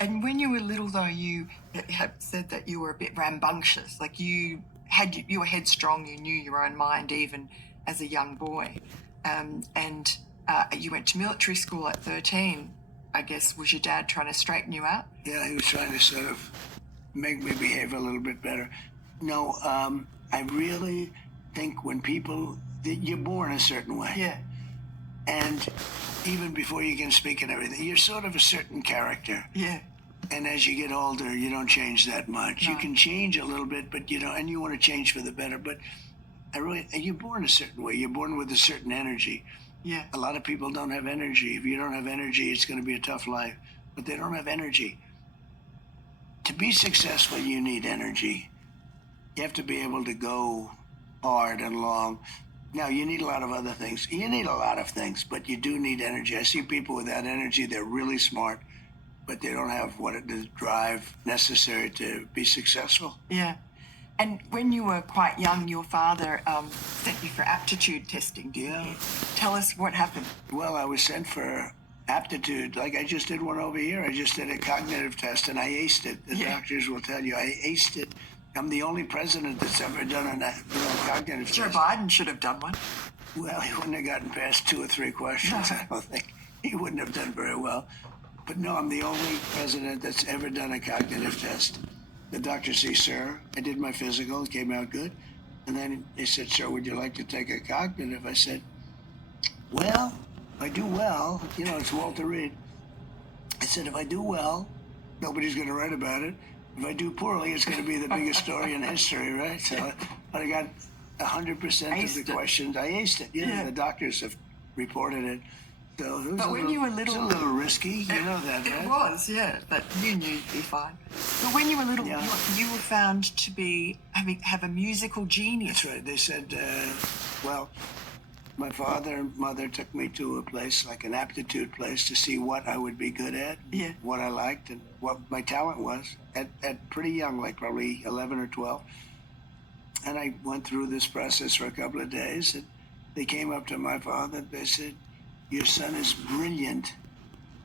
And when you were little, though, you have said that you were a bit rambunctious. Like you were headstrong. You knew your own mind even as a young boy, and you went to military school at 13. I guess was your dad trying to straighten you out? Yeah, he was trying to sort of make me behave a little bit better. No, I really think when you're born a certain way. Yeah. And even before you can speak and everything, you're sort of a certain character. Yeah. And as you get older, you don't change that much. No. You can change a little bit, but and you want to change for the better. But you're born a certain way. You're born with a certain energy. Yeah. A lot of people don't have energy. If you don't have energy, it's going to be a tough life. But they don't have energy. To be successful, you need energy. You have to be able to go hard and long. Now, you need a lot of other things. You need a lot of things, but you do need energy. I see people with that energy. They're really smart, but they don't have the drive necessary to be successful. Yeah. And when you were quite young, your father sent you for aptitude testing, didn't Yeah. he? Tell us what happened. Well, I was sent for aptitude. Like I just did one over here. I just did a cognitive test, and I aced it. The doctors will tell you I aced it. I'm the only president that's ever done a cognitive test. Joe Biden should have done one. Well, he wouldn't have gotten past 2 or 3 questions, I don't think. He wouldn't have done very well. But no, I'm the only president that's ever done a cognitive test. The doctor said, sir, I did my physical, it came out good. And then they said, sir, would you like to take a cognitive? I said, well, if I do well, it's Walter Reed. I said, if I do well, nobody's going to write about it. If I do poorly, it's going to be the biggest story in history, right? So, but I got 100% of the questions. I aced it. Yeah. The doctors have reported it. So it was you were little, it was a little risky. You know that, right? It was, yeah. But you knew you'd be fine. But when you were little, you were found to be have a musical genius. That's right. They said, well, my father and mother took me to a place, like an aptitude place, to see what I would be good at, what I liked, and what my talent was at pretty young, like probably 11 or 12. And I went through this process for a couple of days, and they came up to my father. They said, your son is brilliant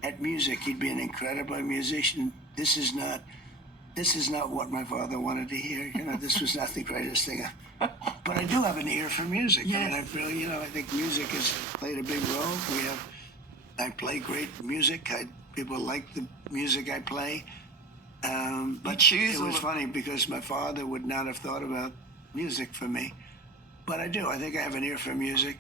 at music. He'd be an incredible musician. This is not what my father wanted to hear. This was not the greatest thing. But I do have an ear for music. Yeah. I mean, I really, I think music has played a big role. I play great music. People like the music I play. But it was funny because my father would not have thought about music for me. But I do. I think I have an ear for music.